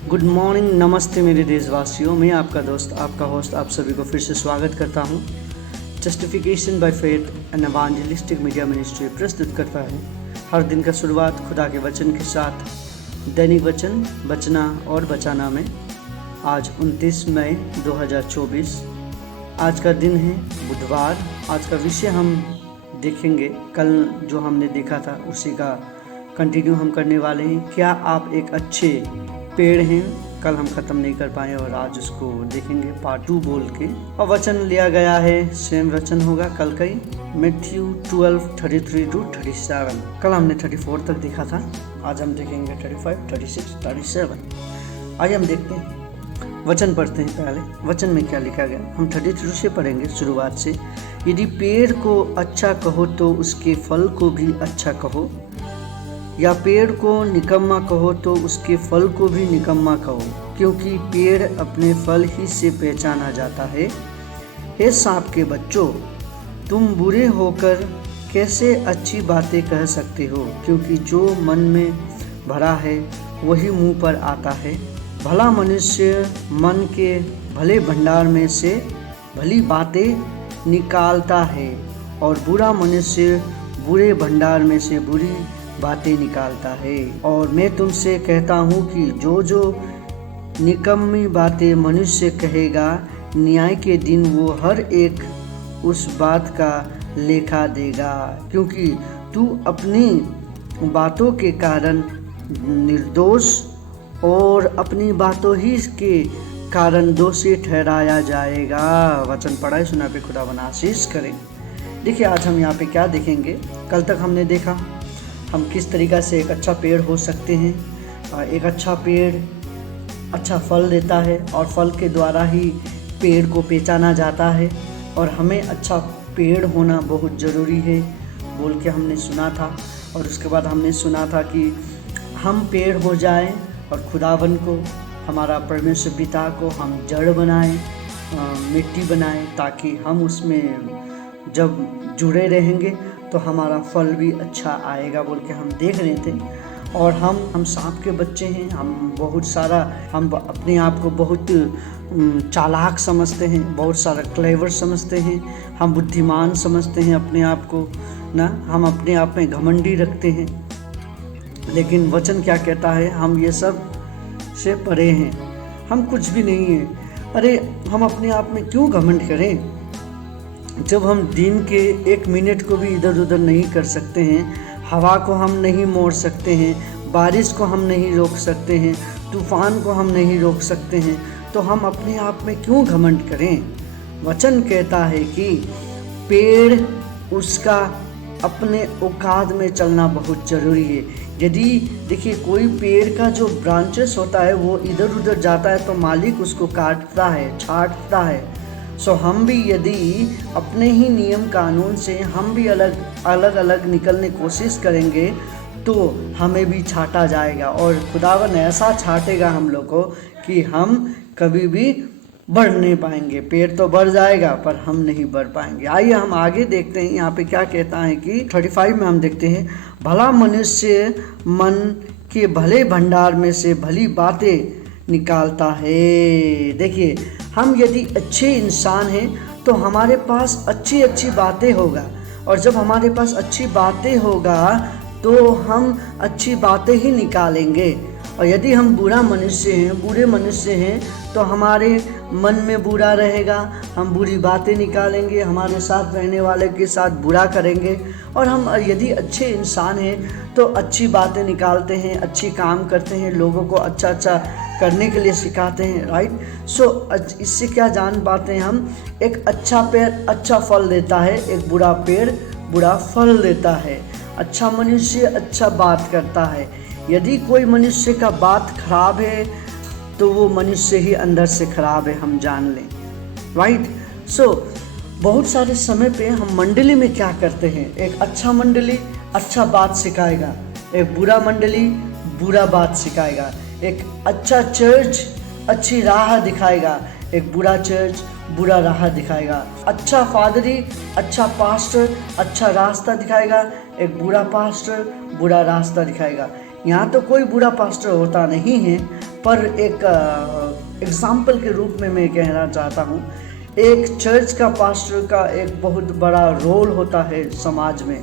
Good morning, नमस्ते मेरे देशवासियों। मैं आपका दोस्त, आपका होस्ट, आप सभी को फिर से स्वागत करता हूँ। Justification by faith an evangelistic media ministry प्रस्तुत करता है हर दिन का शुरुआत खुदा के वचन के साथ, दैनिक वचन बचना और बचाना में। आज 29 मई 2024, आज का दिन है बुधवार। आज का विषय हम देखेंगे, कल जो हमने देखा था उसी का कंटिन्यू हम करने वाले हैं। क्या आप एक अच्छे पेड़ हैं? कल हम ख़त्म नहीं कर पाए और आज उसको देखेंगे पार्ट 2 बोल के। और वचन लिया गया है, सेम वचन होगा कल का ही, मैथ्यू 12:33-37। कल हमने 34 तक देखा था, आज हम देखेंगे 35, 36, 37। आइए हम देखते हैं, वचन पढ़ते हैं। पहले वचन में क्या लिखा गया, हम 33 से पढ़ेंगे शुरुआत से। यदि पेड़ को अच्छा कहो तो उसके फल को भी अच्छा कहो, या पेड़ को निकम्मा कहो तो उसके फल को भी निकम्मा कहो, क्योंकि पेड़ अपने फल ही से पहचाना जाता है। हे सांप के बच्चों, तुम बुरे होकर कैसे अच्छी बातें कह सकते हो? क्योंकि जो मन में भरा है वही मुंह पर आता है। भला मनुष्य मन के भले भंडार में से भली बातें निकालता है, और बुरा मनुष्य बुरे भंडार में से बुरी बातें निकालता है। और मैं तुमसे कहता हूँ कि जो जो निकम्मी बातें मनुष्य कहेगा, न्याय के दिन वो हर एक उस बात का लेखा देगा। क्योंकि तू अपनी बातों के कारण निर्दोष और अपनी बातों ही के कारण दोषी ठहराया जाएगा। वचन पढ़ाई सुना पे खुदा बना आशीष करें। देखिए, आज हम यहाँ पे क्या देखेंगे। कल तक हमने देखा हम किस तरीक़ा से एक अच्छा पेड़ हो सकते हैं। एक अच्छा पेड़ अच्छा फल देता है और फल के द्वारा ही पेड़ को पहचाना जाता है, और हमें अच्छा पेड़ होना बहुत ज़रूरी है बोल के हमने सुना था। और उसके बाद हमने सुना था कि हम पेड़ हो जाएं और खुदावन को, हमारा परमेश्वर पिता को हम जड़ बनाएं, मिट्टी बनाएं, ताकि हम उसमें जब जुड़े रहेंगे तो हमारा फल भी अच्छा आएगा बोल के हम देख रहे थे। और हम सांप के बच्चे हैं, हम बहुत सारा, हम अपने आप को बहुत चालाक समझते हैं, बहुत सारा क्लेवर समझते हैं, हम बुद्धिमान समझते हैं अपने आप को ना, हम अपने आप में घमंडी रखते हैं। लेकिन वचन क्या कहता है, हम ये सब से परे हैं, हम कुछ भी नहीं हैं। अरे हम अपने आप में क्यों घमंड करें जब हम दिन के 1 मिनट को भी इधर उधर नहीं कर सकते हैं, हवा को हम नहीं मोड़ सकते हैं, बारिश को हम नहीं रोक सकते हैं, तूफान को हम नहीं रोक सकते हैं, तो हम अपने आप में क्यों घमंड करें। वचन कहता है कि पेड़ उसका अपने औकात में चलना बहुत ज़रूरी है। यदि देखिए, कोई पेड़ का जो ब्रांचेस होता है वो इधर उधर जाता है तो मालिक उसको काटता है, छांटता है। सो हम भी यदि अपने ही नियम कानून से हम भी अलग निकलने की कोशिश करेंगे तो हमें भी छांटा जाएगा, और खुदावन ऐसा छांटेगा हम लोग को कि हम कभी भी बढ़ नहीं पाएंगे। पेड़ तो बढ़ जाएगा पर हम नहीं बढ़ पाएंगे। आइए हम आगे देखते हैं, यहाँ पे क्या कहता है कि 35 में हम देखते हैं, भला मनुष्य मन के भले भंडार में से भली बातें निकालता है। देखिए, हम यदि अच्छे इंसान हैं तो हमारे पास अच्छी अच्छी बातें होगा, और जब हमारे पास अच्छी बातें होगा तो हम अच्छी बातें ही निकालेंगे। और यदि हम बुरा मनुष्य हैं, बुरे मनुष्य हैं, तो हमारे मन में बुरा रहेगा, हम बुरी बातें निकालेंगे, हमारे साथ रहने वाले के साथ बुरा करेंगे। और हम यदि अच्छे इंसान हैं तो अच्छी बातें निकालते हैं, अच्छी काम करते हैं, लोगों को अच्छा अच्छा करने के लिए सिखाते हैं, राइट। सो इससे क्या जान पाते हैं हम, एक अच्छा पेड़ अच्छा फल देता है, एक बुरा पेड़ बुरा फल देता है। अच्छा मनुष्य अच्छा बात करता है। यदि कोई मनुष्य का बात खराब है तो वो मनुष्य ही अंदर से खराब है, हम जान लें, राइट। सो बहुत सारे समय पे हम मंडली में क्या करते हैं, एक अच्छा मंडली अच्छा बात सिखाएगा, एक बुरा मंडली बुरा बात सिखाएगा, एक अच्छा चर्च अच्छी राह दिखाएगा, एक बुरा चर्च बुरा राह दिखाएगा, अच्छा फादरी अच्छा पास्टर अच्छा रास्ता दिखाएगा, एक बुरा पास्टर बुरा रास्ता दिखाएगा। यहाँ तो कोई बुरा पास्टर होता नहीं है, पर एक एग्जाम्पल के रूप में मैं कहना चाहता हूँ, एक चर्च का पास्टर का एक बहुत बड़ा रोल होता है समाज में।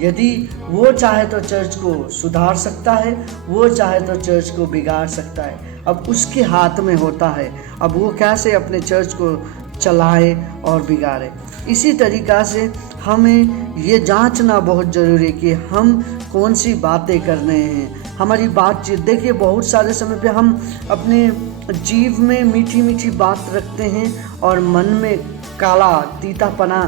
यदि वो चाहे तो चर्च को सुधार सकता है, वो चाहे तो चर्च को बिगाड़ सकता है। अब उसके हाथ में होता है, अब वो कैसे अपने चर्च को चलाए और बिगाड़े। इसी तरीक़ा से हमें ये जांचना बहुत ज़रूरी है कि हम कौन सी बातें कर रहे हैं, हमारी बातचीत। देखिए बहुत सारे समय पे हम अपने जीव में मीठी मीठी बात रखते हैं और मन में काला तीतापना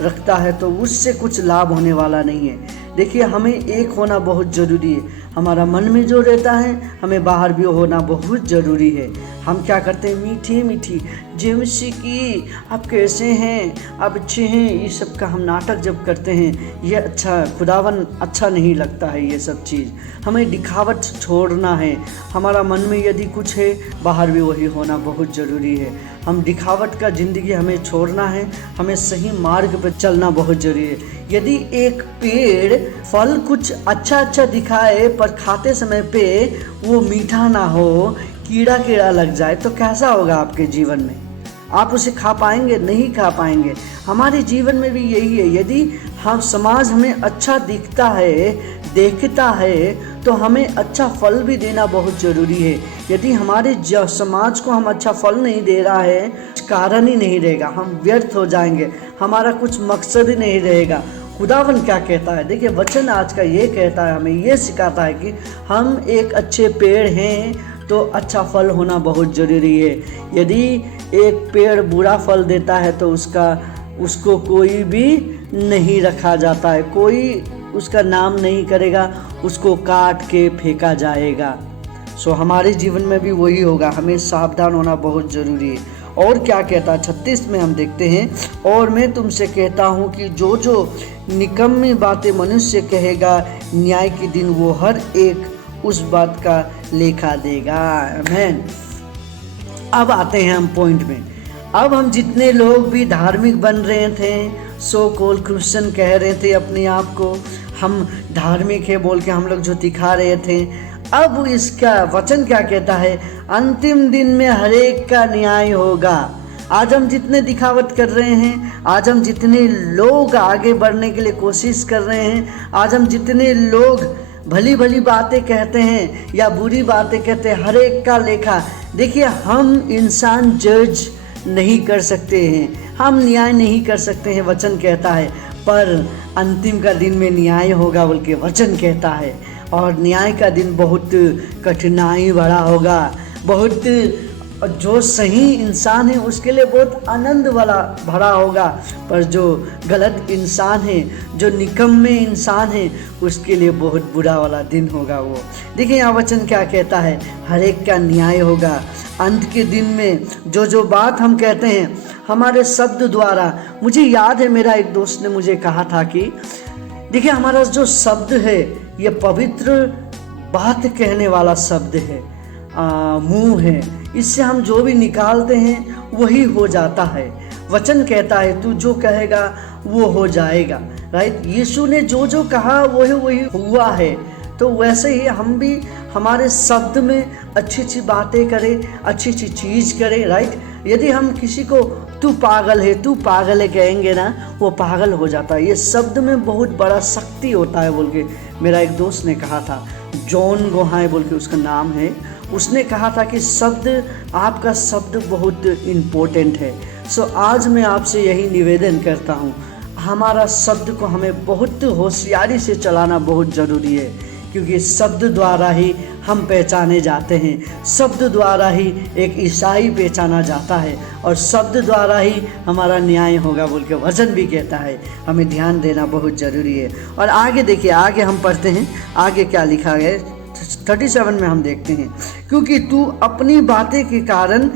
रखता है, तो उससे कुछ लाभ होने वाला नहीं है। देखिए हमें एक होना बहुत ज़रूरी है, हमारा मन में जो रहता है हमें बाहर भी होना बहुत ज़रूरी है। हम क्या करते हैं, मीठी मीठी जेमसी की आप कैसे हैं, आप अच्छे हैं, ये सब का हम नाटक जब करते हैं, ये अच्छा खुदावन अच्छा नहीं लगता है। ये सब चीज़ हमें दिखावट छोड़ना है। हमारा मन में यदि कुछ है, बाहर भी वही होना बहुत ज़रूरी है। हम दिखावट का ज़िंदगी हमें छोड़ना है, हमें सही मार्ग पर चलना बहुत ज़रूरी है। यदि एक पेड़ फल कुछ अच्छा दिखाए पर खाते समय पे वो मीठा ना हो, कीड़ा लग जाए, तो कैसा होगा आपके जीवन में? आप उसे खा पाएंगे? नहीं खा पाएंगे। हमारे जीवन में भी यही है। यदि हम समाज हमें अच्छा दिखता है, देखता है, तो हमें अच्छा फल भी देना बहुत ज़रूरी है। यदि हमारे समाज को हम अच्छा फल नहीं दे रहा है, कारण ही नहीं रहेगा, हम व्यर्थ हो जाएंगे, हमारा कुछ मकसद ही नहीं रहेगा। खुदावन क्या कहता है, देखिए वचन आज का ये कहता है, हमें ये सिखाता है कि हम एक अच्छे पेड़ हैं तो अच्छा फल होना बहुत ज़रूरी है। यदि एक पेड़ बुरा फल देता है तो उसको कोई भी नहीं रखा जाता है, कोई उसका नाम नहीं करेगा, उसको काट के फेंका जाएगा। सो हमारे जीवन में भी वही होगा, हमें सावधान होना बहुत ज़रूरी है। और क्या कहता है 36 में हम देखते हैं, और मैं तुमसे कहता हूँ कि जो जो निकम्मी बातें मनुष्य कहेगा, न्याय के दिन वो हर एक उस बात का लेखा देगा। आमीन। अब आते हैं हम पॉइंट में। अब हम जितने लोग भी धार्मिक बन रहे थे, सो कॉल्ड क्रिश्चियन कह रहे थे अपने आप को, हम धार्मिक है बोल के हम लोग जो दिखा रहे थे, अब इसका वचन क्या कहता है, अंतिम दिन में हर एक का न्याय होगा। आज हम जितने दिखावट कर रहे हैं, आज हम जितने लोग आगे बढ़ने के लिए कोशिश कर रहे हैं, आज हम जितने लोग भली भली बातें कहते हैं या बुरी बातें कहते हैं, हर एक का लेखा। देखिए हम इंसान जज नहीं कर सकते हैं, हम न्याय नहीं कर सकते हैं, वचन कहता है, पर अंतिम का दिन में न्याय होगा बोल के वचन कहता है। और न्याय का दिन बहुत कठिनाई भरा होगा, बहुत जो सही इंसान है उसके लिए बहुत आनंद वाला भरा होगा, पर जो गलत इंसान है, जो निकम्मे इंसान है, उसके लिए बहुत बुरा वाला दिन होगा वो। देखिए यहाँ वचन क्या कहता है, हर एक का न्याय होगा। अंत के दिन में जो बात हम कहते हैं हमारे शब्द द्वारा, मुझे याद है मेरा एक दोस्त ने मुझे कहा था कि देखिए हमारा जो शब्द है ये पवित्र बात कहने वाला शब्द है, मुंह है, इससे हम जो भी निकालते हैं वही हो जाता है। वचन कहता है तू जो कहेगा वो हो जाएगा, राइट। यीशु ने जो कहा वही हुआ है। तो वैसे ही हम भी हमारे शब्द में अच्छी अच्छी बातें करें, अच्छी अच्छी चीज़ करें, राइट। यदि हम किसी को तू पागल है कहेंगे ना, वो पागल हो जाता है। ये शब्द में बहुत बड़ा शक्ति होता है बोल के मेरा एक दोस्त ने कहा था, जॉन गोहाय बोल के उसका नाम है। उसने कहा था कि शब्द, आपका शब्द बहुत इम्पोर्टेंट है। सो आज मैं आपसे यही निवेदन करता हूँ, हमारा शब्द को हमें बहुत होशियारी से चलाना बहुत ज़रूरी है, क्योंकि शब्द द्वारा ही हम पहचाने जाते हैं, शब्द द्वारा ही एक ईसाई पहचाना जाता है, और शब्द द्वारा ही हमारा न्याय होगा बोल के वचन भी कहता है। हमें ध्यान देना बहुत ज़रूरी है। और आगे देखिए, आगे हम पढ़ते हैं, आगे क्या लिखा है 37 में हम देखते हैं, क्योंकि तू अपनी बातें के कारण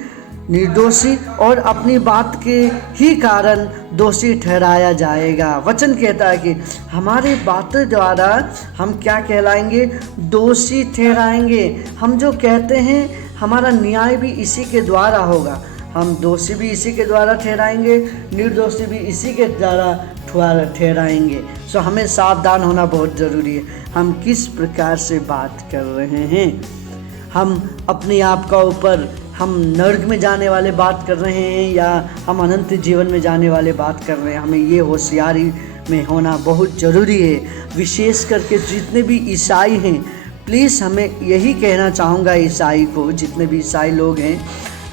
निर्दोषी और अपनी बात के ही कारण दोषी ठहराया जाएगा। वचन कहता है कि हमारे बातों द्वारा हम क्या कहलाएंगे, दोषी ठहराएंगे। हम जो कहते हैं हमारा न्याय भी इसी के द्वारा होगा, हम दोषी भी इसी के द्वारा ठहराएंगे, निर्दोषी भी इसी के द्वारा ठहराएंगे। सो हमें सावधान होना बहुत ज़रूरी है, हम किस प्रकार से बात कर रहे हैं। हम अपने आप का ऊपर हम नर्क में जाने वाले बात कर रहे हैं या हम अनंत जीवन में जाने वाले बात कर रहे हैं। हमें ये होशियारी में होना बहुत ज़रूरी है। विशेष करके जितने भी ईसाई हैं, प्लीज़ हमें यही कहना चाहूँगा ईसाई को, जितने भी ईसाई लोग हैं,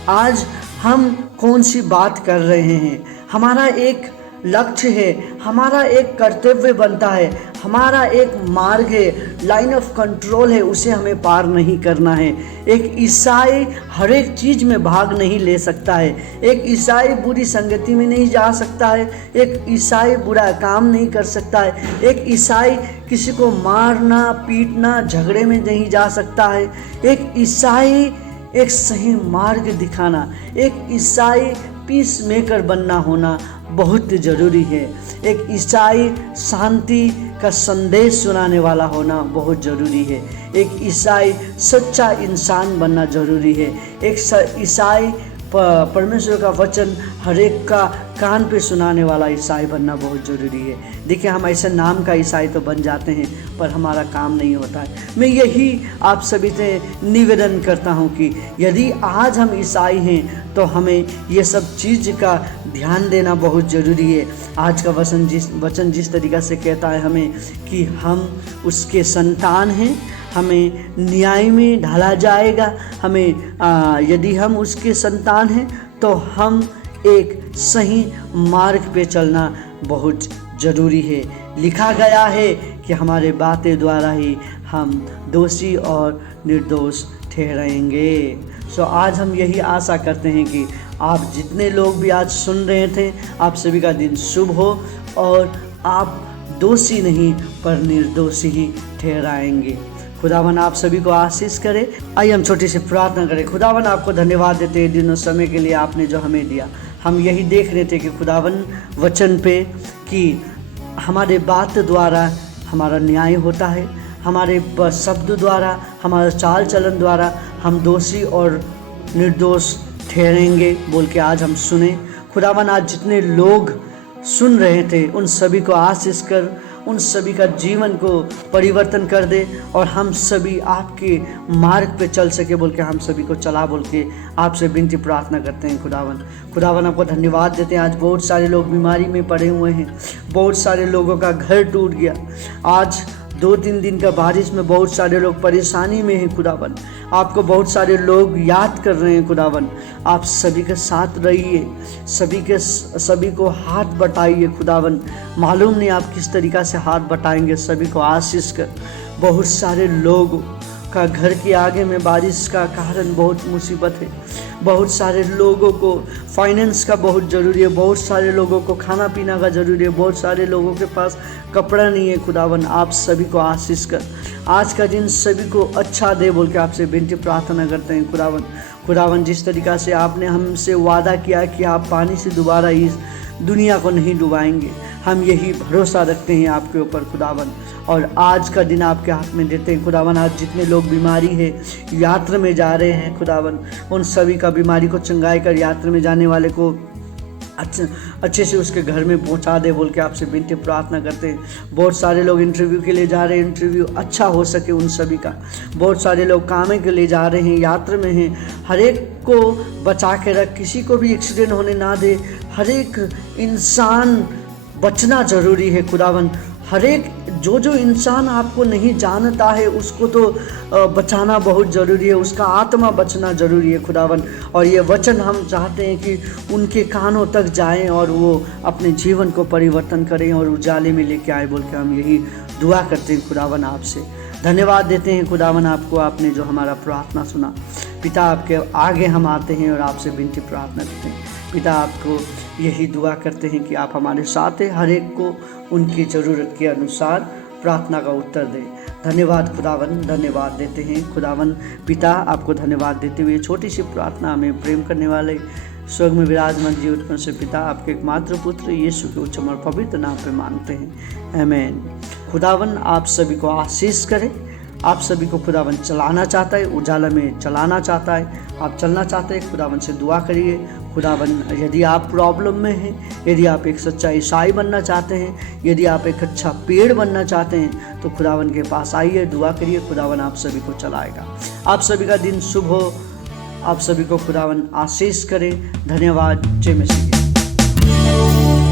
आज हम कौन सी बात कर रहे हैं। हमारा एक लक्ष्य है, हमारा एक कर्तव्य बनता है, हमारा एक मार्ग है, लाइन ऑफ कंट्रोल है, उसे हमें पार नहीं करना है। एक ईसाई हर एक चीज़ में भाग नहीं ले सकता है। एक ईसाई बुरी संगति में नहीं जा सकता है। एक ईसाई बुरा काम नहीं कर सकता है। एक ईसाई किसी को मारना पीटना झगड़े में नहीं जा सकता है। एक ईसाई एक सही मार्ग दिखाना, एक ईसाई पीस मेकर बनना होना बहुत ज़रूरी है। एक ईसाई शांति का संदेश सुनाने वाला होना बहुत ज़रूरी है। एक ईसाई सच्चा इंसान बनना ज़रूरी है। एक ईसाई परमेश्वर का वचन हर एक का कान पे सुनाने वाला ईसाई बनना बहुत ज़रूरी है। देखिए, हम ऐसे नाम का ईसाई तो बन जाते हैं पर हमारा काम नहीं होता है। मैं यही आप सभी से निवेदन करता हूं कि यदि आज हम ईसाई हैं तो हमें ये सब चीज़ का ध्यान देना बहुत ज़रूरी है। आज का वचन जिस तरीक़ा से कहता है हमें कि हम उसके संतान हैं, हमें न्याय में ढाला जाएगा। हमें यदि हम उसके संतान हैं तो हम एक सही मार्ग पे चलना बहुत ज़रूरी है। लिखा गया है कि हमारे बातें द्वारा ही हम दोषी और निर्दोष ठहरेंगे। सो आज हम यही आशा करते हैं कि आप जितने लोग भी आज सुन रहे थे, आप सभी का दिन शुभ हो और आप दोषी नहीं पर निर्दोषी ही ठहराएंगे। खुदावन आप सभी को आशीष करे। आइए हम छोटी सी प्रार्थना करें। खुदावन आपको धन्यवाद देते हैं दिन और समय के लिए आपने जो हमें दिया। हम यही देख रहे थे कि खुदावन वचन पे कि हमारे बात द्वारा हमारा न्याय होता है, हमारे शब्द द्वारा, हमारे चाल चलन द्वारा हम दोषी और निर्दोष ठहरेंगे बोल के आज हम सुने। खुदावन आज जितने लोग सुन रहे थे उन सभी को आशीष कर, उन सभी का जीवन को परिवर्तन कर दे और हम सभी आपके मार्ग पे चल सके बोल के हम सभी को चला बोल के आपसे विनती प्रार्थना करते हैं। खुदावन आपको धन्यवाद देते हैं। आज बहुत सारे लोग बीमारी में पड़े हुए हैं, बहुत सारे लोगों का घर टूट गया। आज 2-3 दिन का बारिश में बहुत सारे लोग परेशानी में हैं। खुदावन आपको बहुत सारे लोग याद कर रहे हैं। खुदावन आप सभी के साथ रहिए, सभी को हाथ बटाइए। खुदावन मालूम नहीं आप किस तरीक़ा से हाथ बटाएंगे, सभी को आशीष कर। बहुत सारे लोग का घर के आगे में बारिश का कारण बहुत मुसीबत है। बहुत सारे लोगों को फाइनेंस का बहुत ज़रूरी है, बहुत सारे लोगों को खाना पीना का ज़रूरी है, बहुत सारे लोगों के पास कपड़ा नहीं है। खुदावन आप सभी को आशीष कर, आज का दिन सभी को अच्छा दे बोल के आपसे विनती प्रार्थना करते हैं। खुदावन जिस तरीक़ा से आपने हमसे वादा किया कि आप पानी से दोबारा इस दुनिया को नहीं डुबाएंगे, हम यही भरोसा रखते हैं आपके ऊपर खुदावन। और आज का दिन आपके हाथ में देते हैं खुदावन। आज जितने लोग बीमारी है, यात्रा में जा रहे हैं खुदावन, उन सभी का बीमारी को चंगाई कर यात्रा में जाने वाले को अच्छे से उसके घर में पहुंचा दे बोल के आपसे विनती प्रार्थना करते हैं। बहुत सारे लोग इंटरव्यू के लिए जा रहे हैं, इंटरव्यू अच्छा हो सके उन सभी का। बहुत सारे लोग काम के लिए जा रहे हैं, यात्रा में हैं, हर एक को बचा के रख, किसी को भी एक्सीडेंट होने ना दे। हर एक इंसान बचना ज़रूरी है खुदावन। हर एक जो इंसान आपको नहीं जानता है उसको तो बचाना बहुत ज़रूरी है, उसका आत्मा बचना ज़रूरी है खुदावन। और ये वचन हम चाहते हैं कि उनके कानों तक जाएं और वो अपने जीवन को परिवर्तन करें और उजाले में लेके आए बोल के हम यही दुआ करते हैं खुदावन। आपसे धन्यवाद देते हैं खुदावन आपको, आपने जो हमारा प्रार्थना सुना। पिता आपके आगे हम आते हैं और आपसे विनती प्रार्थना करते हैं। पिता आपको यही दुआ करते हैं कि आप हमारे साथ हैं, हर एक को उनकी ज़रूरत के अनुसार प्रार्थना का उत्तर दें। धन्यवाद खुदावन, धन्यवाद देते हैं खुदावन। पिता आपको धन्यवाद देते हुए छोटी सी प्रार्थना में प्रेम करने वाले स्वर्ग में विराजमान जीवित परमेश्वर पिता आपके एकमात्र पुत्र यीशु के उच्चम और पवित्र नाम पे मांगते हैं, आमीन। खुदावन आप सभी को आशीष करें, आप सभी को खुदावन चलाना चाहता है, उजाला में चलाना चाहता है। आप चलना चाहते हैं, खुदावन से दुआ करिए। खुदावन, यदि आप प्रॉब्लम में हैं, यदि आप एक सच्चा ईसाई बनना चाहते हैं, यदि आप एक अच्छा पेड़ बनना चाहते हैं, तो खुदावन के पास आइए, दुआ करिए। खुदावन आप सभी को चलाएगा। आप सभी का दिन शुभ हो। आप सभी को खुदावन आशीष करे। धन्यवाद। जय मसीह।